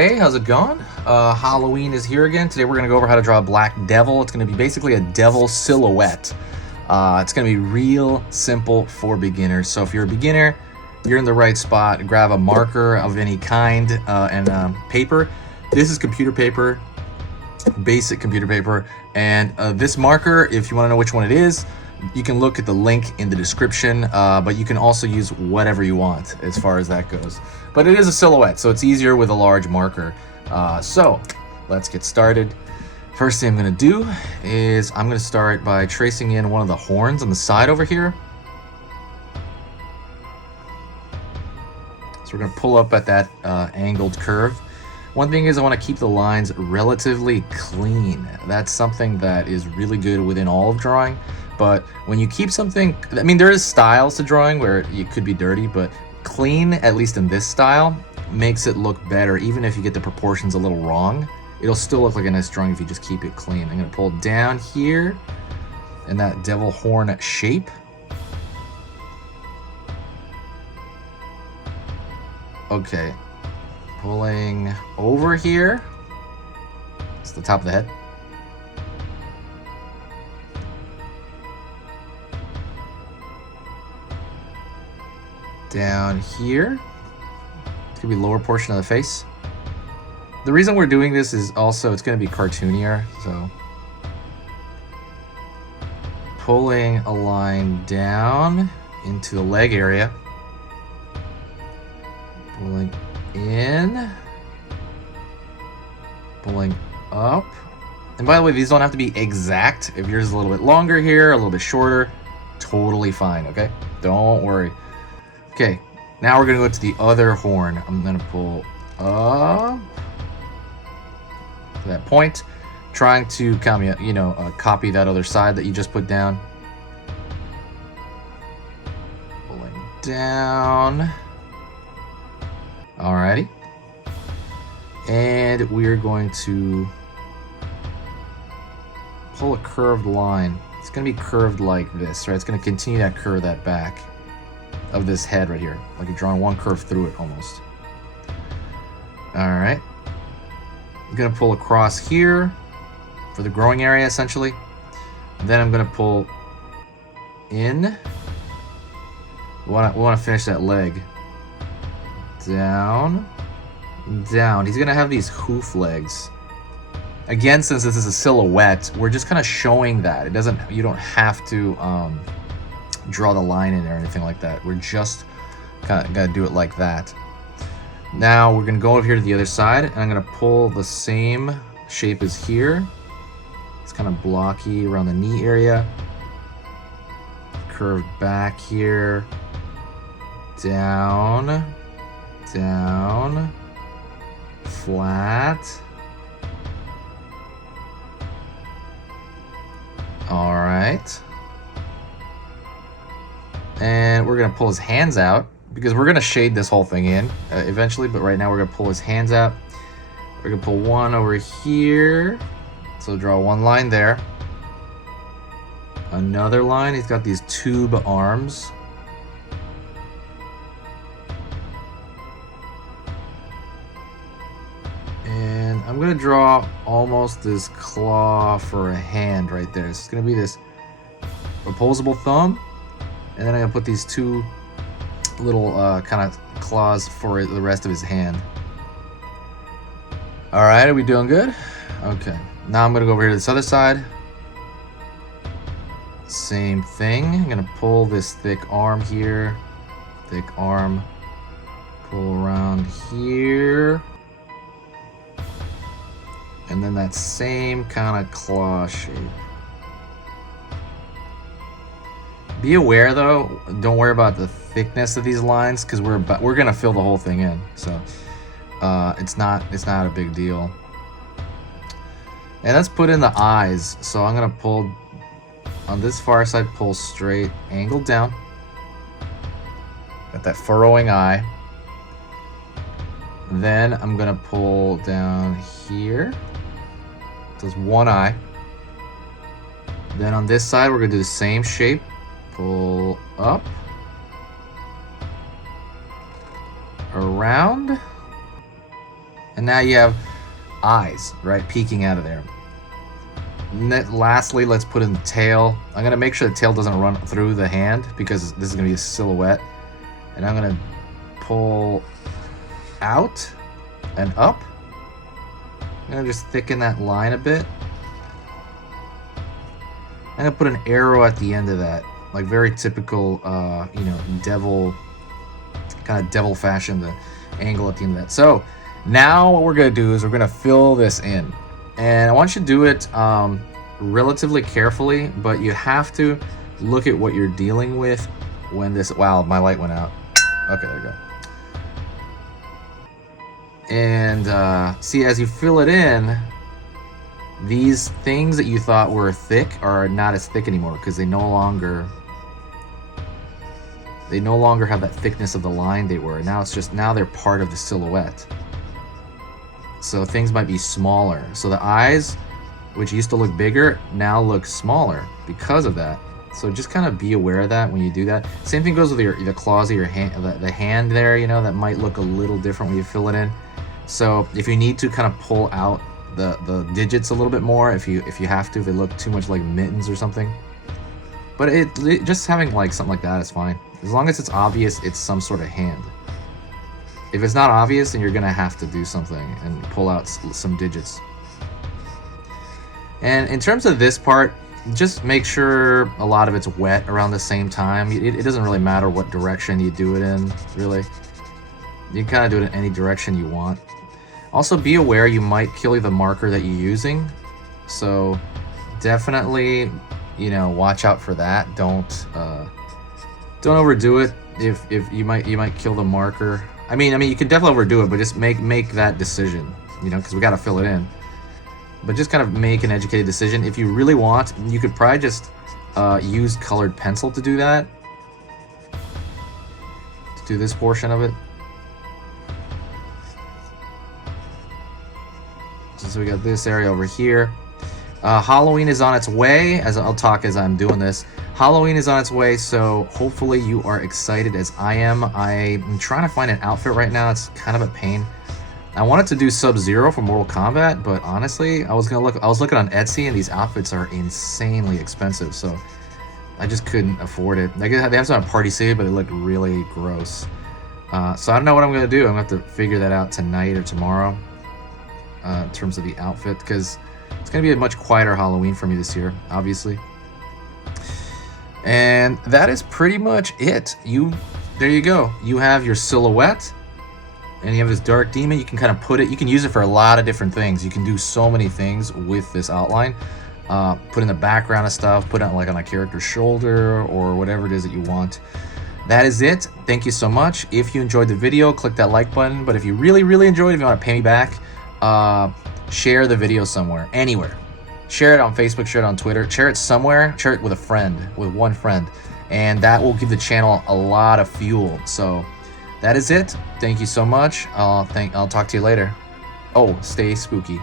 Hey, how's it going? Halloween is here again. Today we're going to go over how to draw a black devil. It's going to be basically a devil silhouette. It's going to be real simple for beginners. So if you're a beginner, you're in the right spot. Grab a marker of any kind and paper. This is computer paper, basic computer paper. And this marker, if you want to know which one it is, you can look at the link in the description, but you can also use whatever you want as far as that goes. But it is a silhouette, so it's easier with a large marker. So let's get started. First thing I'm going to do is I'm going to start by tracing in one of the horns on the side over here. So we're going to pull up at that angled curve. One thing is I want to keep the lines relatively clean. That's something that is really good within all of drawing. But when you keep something, I mean, there is styles to drawing where it could be dirty, but clean, at least in this style, makes it look better. Even if you get the proportions a little wrong, it'll still look like a nice drawing if you just keep it clean. I'm going to pull down here in that devil horn shape. Okay, pulling over here. It's the top of the head. Down here, it's gonna be lower portion of the face. The reason we're doing this is also it's gonna be cartoonier, so pulling a line down into the leg area, pulling in, pulling up. And by the way, these don't have to be exact. If yours is a little bit longer here, a little bit shorter, totally fine, okay? Don't worry. Okay, now we're gonna go to the other horn. I'm gonna pull up to that point, trying to copy that other side that you just put down. Pulling down. Alrighty. And we're going to pull a curved line. It's gonna be curved like this, right? It's gonna continue that curve that back of this head right here, like you're drawing one curve through it almost. All right, I'm gonna pull across here for the growing area essentially. And then I'm gonna pull in. We want to finish that leg. Down, down. He's gonna have these hoof legs. Again, since this is a silhouette, we're just kind of showing that. It doesn't. You don't have to draw the line in or anything like that. We're just kind of gotta do it like that. Now we're gonna go over here to the other side, and I'm gonna pull the same shape as here. It's kind of blocky around the knee area. Curved back here. Down, down, flat. All right. And we're gonna pull his hands out because we're gonna shade this whole thing in eventually, but right now we're gonna pull his hands out. We're gonna pull one over here. So draw one line there. Another line, he's got these tube arms. And I'm gonna draw almost this claw for a hand right there. So it's gonna be this opposable thumb. And then I'm gonna put these two little kind of claws for the rest of his hand. All right, are we doing good? Okay, now I'm gonna go over here to this other side. Same thing, I'm gonna pull this thick arm here. Thick arm, pull around here. And then that same kind of claw shape. Be aware though, don't worry about the thickness of these lines because we're gonna fill the whole thing in. So it's not a big deal. And let's put in the eyes. So I'm gonna pull on this far side, pull straight, angled down. Got that furrowing eye. Then I'm gonna pull down here. There's one eye. Then on this side, we're gonna do the same shape. Pull up, around, And now you have eyes, right, peeking out of there. Lastly, let's put in the tail. I'm going to make sure the tail doesn't run through the hand because this is going to be a silhouette. And I'm going to pull out and up. I'm going to just thicken that line a bit. I'm going to put an arrow at the end of that. Like very typical, you know, devil, kind of devil fashion, the angle at the end of that. So now what we're going to do is we're going to fill this in. And I want you to do it relatively carefully, but you have to look at what you're dealing with when this... Wow, my light went out. Okay, there you go. And see, as you fill it in, these things that you thought were thick are not as thick anymore because they no longer have that thickness of the line they were. Now it's just, now they're part of the silhouette. So things might be smaller. So the eyes, which used to look bigger, now look smaller because of that. So just kind of be aware of that when you do that. Same thing goes with the claws of your hand, the hand there, you know, that might look a little different when you fill it in. So if you need to kind of pull out the digits a little bit more, if you have to, if they look too much like mittens or something. But it just having like something like that is fine. As long as it's obvious it's some sort of hand. If it's not obvious, then you're gonna have to do something and pull out some digits. And in terms of this part, just make sure a lot of it's wet around the same time. It doesn't really matter what direction you do it in, really. You can kind of do it in any direction you want. Also, be aware you might kill the marker that you're using. So definitely, you know, watch out for that. Don't overdo it. If you might kill the marker. I mean, you can definitely overdo it, but just make that decision, you know, because we got to fill it in. But just kind of make an educated decision. If you really want, you could probably just use colored pencil to do that. To do this portion of it. So we got this area over here. Halloween is on its way, as I'll talk as I'm doing this. Halloween is on its way, so hopefully you are excited as I am. I'm trying to find an outfit right now. It's kind of a pain. I wanted to do Sub-Zero for Mortal Kombat, but honestly, I was looking on Etsy, and these outfits are insanely expensive, so I just couldn't afford it. They have some on Party City, but they look really gross. So I don't know what I'm gonna do. I'm gonna have to figure that out tonight or tomorrow. In terms of the outfit, because it's going to be a much quieter Halloween for me this year, obviously. And that is pretty much it. There you go. You have your silhouette, and you have this dark demon. You can kind of you can use it for a lot of different things. You can do so many things with this outline. Put in the background of stuff, put it like on a character's shoulder, or whatever it is that you want. That is it. Thank you so much. If you enjoyed the video, click that like button. But if you really, really enjoyed it, if you want to pay me back, share the video somewhere, anywhere. Share it on Facebook, share it on Twitter, share it somewhere, share it with a friend, with one friend, and that will give the channel a lot of fuel. So that is it. Thank you so much. I'll talk to you later. Oh, stay spooky.